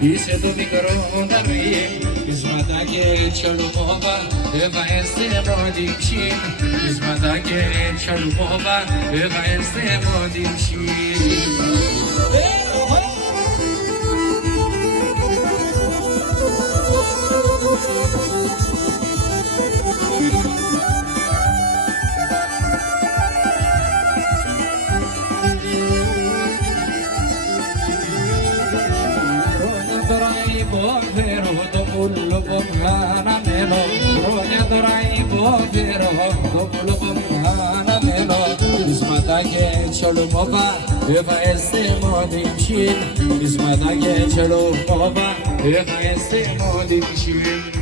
Είσαι το μικρό δαρύ, εις μάτα και τσαλουμόβα, έβαεστε μόντιξιν, εις μάτα και τσαλουμόβα, έβαεστε μόντιξιν. Chalumova, if I stay more than she is my nugget, Chalumova, if I stay more than she.